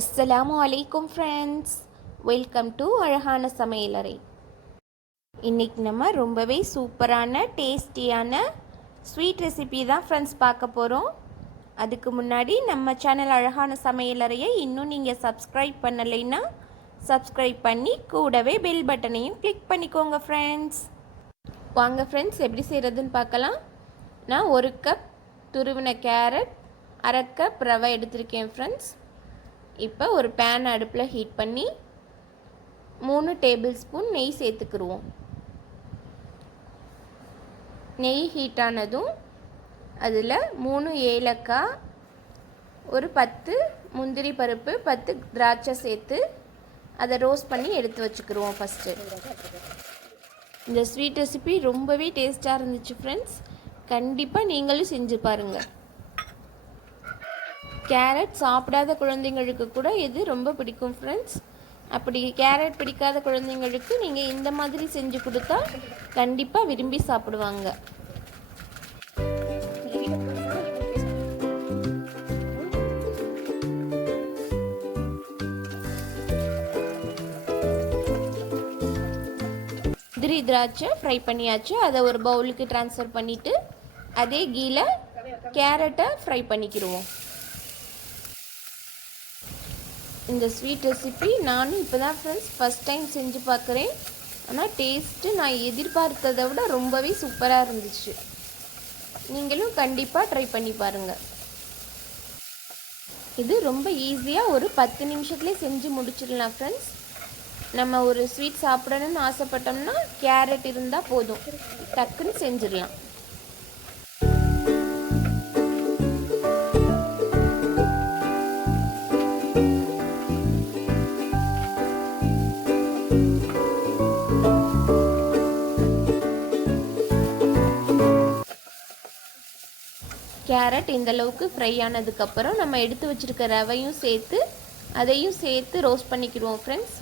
அஸ்ஸலாமு அலைக்கும் friends, welcome to அழகான சமையலறை. இன்றைக்கி நம்ம ரொம்பவே சூப்பரான டேஸ்டியான ஸ்வீட் ரெசிபி தான் ஃப்ரெண்ட்ஸ் பார்க்க போகிறோம். அதுக்கு முன்னாடி நம்ம சேனல் அழகான சமையலறையை இன்னும் நீங்கள் சப்ஸ்கிரைப் பண்ணலைன்னா சப்ஸ்கிரைப் பண்ணி கூடவே பெல் பட்டனையும் கிளிக் பண்ணிக்கோங்க ஃப்ரெண்ட்ஸ். வாங்க ஃப்ரெண்ட்ஸ், எப்படி செய்கிறதுன்னு பார்க்கலாம். நான் 1 கப் துருவின கேரட், 1/2 கப் ரவை எடுத்திருக்கேன் ஃப்ரெண்ட்ஸ். இப்போ ஒரு பேன் அடுப்பில் ஹீட் பண்ணி 3 டேபிள் ஸ்பூன் நெய் சேர்த்துக்கிடுவோம். நெய் ஹீட் ஆனதும் அதில் 3 ஏலக்காய், ஒரு 10 முந்திரி பருப்பு, 10 திராட்சை சேர்த்து அதை ரோஸ்ட் பண்ணி எடுத்து வச்சுக்கிடுவோம். ஃபஸ்ட்டு இந்த ஸ்வீட் ரெசிபி ரொம்பவே டேஸ்ட்டாக இருந்துச்சு ஃப்ரெண்ட்ஸ். கண்டிப்பாக நீங்களும் செஞ்சு பாருங்கள். கேரட் சாப்பிடாத குழந்தைங்களுக்கு கூட இது ரொம்ப பிடிக்கும் ஃப்ரெண்ட்ஸ். அப்படி கேரட் பிடிக்காத குழந்தைங்களுக்கு நீங்கள் இந்த மாதிரி செஞ்சு கொடுத்தா கண்டிப்பாக விரும்பி சாப்பிடுவாங்க. முந்திரி திராட்சை ஃப்ரை பண்ணியாச்சு. அதை ஒரு பவுலுக்கு ட்ரான்ஸ்ஃபர் பண்ணிவிட்டு அதே கீழே கேரட்டை ஃப்ரை பண்ணிக்கிடுவோம். இந்த ஸ்வீட் ரெசிபி நானும் இப்போ தான் ஃப்ரெண்ட்ஸ் ஃபஸ்ட் டைம் செஞ்சு பார்க்குறேன். ஆனால் டேஸ்ட்டு நான் எதிர்பார்த்ததை விட ரொம்பவே சூப்பராக இருந்துச்சு. நீங்களும் கண்டிப்பாக ட்ரை பண்ணி பாருங்கள். இது ரொம்ப ஈஸியாக ஒரு 10 நிமிஷத்துலேயே செஞ்சு முடிச்சிடலாம் ஃப்ரெண்ட்ஸ். நம்ம ஒரு ஸ்வீட் சாப்பிடணும்னு ஆசைப்பட்டோம்னா கேரட் இருந்தால் போதும், டக்குன்னு செஞ்சிடலாம். கேரட் இந்தளவுக்கு ஃப்ரை ஆனதுக்கப்புறம் நம்ம எடுத்து வச்சுருக்க ரவையும் சேர்த்து அதையும் சேர்த்து ரோஸ்ட் பண்ணிக்கிடுவோம் ஃப்ரெண்ட்ஸ்.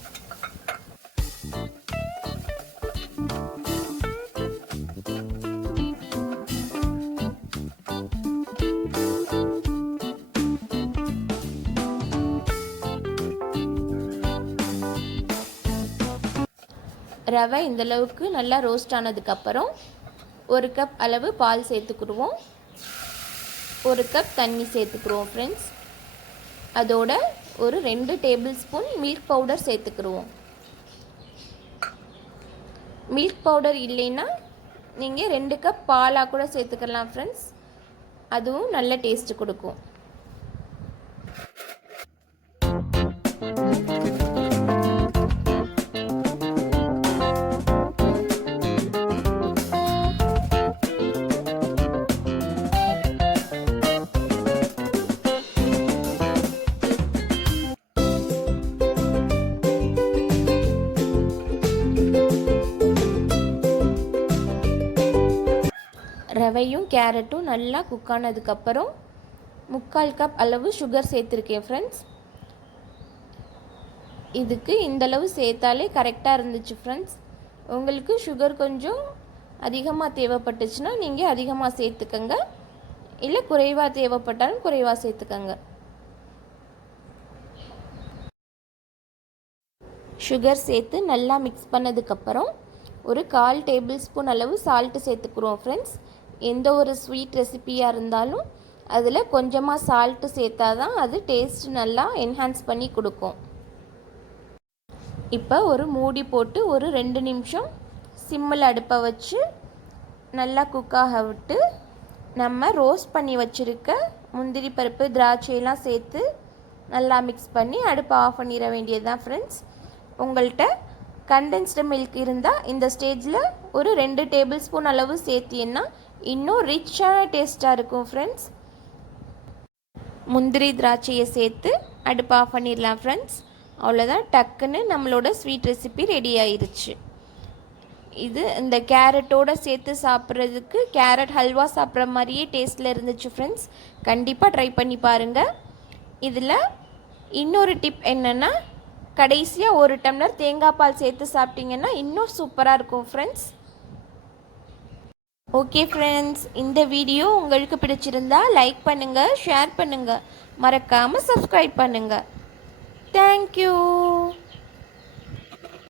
ரவை இந்தளவுக்கு நல்லா ரோஸ்ட் ஆனதுக்கப்புறம் 1 கப் அளவு பால் சேர்த்துக்கிடுவோம். 1 கப் தண்ணி சேர்த்துக்கிடுவோம் ஃப்ரெண்ட்ஸ். அதோட ஒரு 2 டேபிள் ஸ்பூன் மில்க் பவுடர் சேர்த்துக்கிடுவோம். மில்க் பவுடர் இல்லைன்னா நீங்கள் 2 கப் பாலாக கூட சேர்த்துக்கலாம் ஃப்ரெண்ட்ஸ். அதுவும் நல்ல டேஸ்ட்டு கொடுக்கும். ரவையும் கேரட்டும் நல்லா குக் ஆனதுக்கப்புறம் 3/4 கப் அளவு சுகர் சேர்த்துருக்கேன் ஃப்ரெண்ட்ஸ். இதுக்கு இந்தளவு சேர்த்தாலே கரெக்டாக இருந்துச்சு ஃப்ரெண்ட்ஸ். உங்களுக்கு சுகர் கொஞ்சம் அதிகமாக தேவைப்பட்டுச்சுன்னா நீங்கள் அதிகமாக சேர்த்துக்கங்க, இல்லை குறைவாக தேவைப்பட்டாலும் குறைவாக சேர்த்துக்கங்க. சுகர் சேர்த்து நல்லா மிக்ஸ் பண்ணதுக்கப்புறம் ஒரு 1/4 டேபிள் ஸ்பூன் அளவு சால்ட்டு சேர்த்துக்குறோம் ஃப்ரெண்ட்ஸ். எந்த ஒரு ஸ்வீட் ரெசிபியாக இருந்தாலும் அதில் கொஞ்சமாக சால்ட்டு சேர்த்தா தான் அது டேஸ்ட் நல்லா என்ஹான்ஸ் பண்ணி கொடுக்கும். இப்போ ஒரு மூடி போட்டு ஒரு 2 நிமிஷம் சிம்மில் அடுப்பை வச்சு நல்லா குக்காக விட்டு நம்ம ரோஸ்ட் பண்ணி வச்சுருக்க முந்திரி பருப்பு திராட்சையெல்லாம் சேர்த்து நல்லா மிக்ஸ் பண்ணி அடுப்பை ஆஃப் பண்ணிட வேண்டியது தான் ஃப்ரெண்ட்ஸ். உங்கள்கிட்ட கண்டென்ஸ்டு மில்க் இருந்தால் இந்த ஸ்டேஜில் ஒரு 2 டேபிள் ஸ்பூன் அளவு சேர்த்திங்கன்னா இன்னும் ரிச்சான டேஸ்ட்டாக இருக்கும் ஃப்ரெண்ட்ஸ். முந்திரி திராட்சையை சேர்த்து அடுப்பு ஆஃப் பண்ணிடலாம் ஃப்ரெண்ட்ஸ். அவ்வளோதான், டக்குன்னு நம்மளோட ஸ்வீட் ரெசிபி ரெடி ஆயிடுச்சு. இது இந்த கேரட்டோடு சேர்த்து சாப்பிட்றதுக்கு கேரட் ஹல்வா சாப்பிட்ற மாதிரியே டேஸ்ட்டில் இருந்துச்சு ஃப்ரெண்ட்ஸ். கண்டிப்பாக ட்ரை பண்ணி பாருங்கள். இதில் இன்னொரு டிப் என்னென்னா, கடைசியாக 1 டம்ளர் தேங்காய் பால் சேர்த்து சாப்பிட்டிங்கன்னா இன்னும் சூப்பராக இருக்கும் ஃப்ரெண்ட்ஸ். ஓகே ஃப்ரெண்ட்ஸ், இந்த வீடியோ உங்களுக்கு பிடிச்சிருந்தா லைக் பண்ணுங்கள், ஷேர் பண்ணுங்கள், மறக்காமல் சப்ஸ்கிரைப் பண்ணுங்கள். தேங்க்யூ.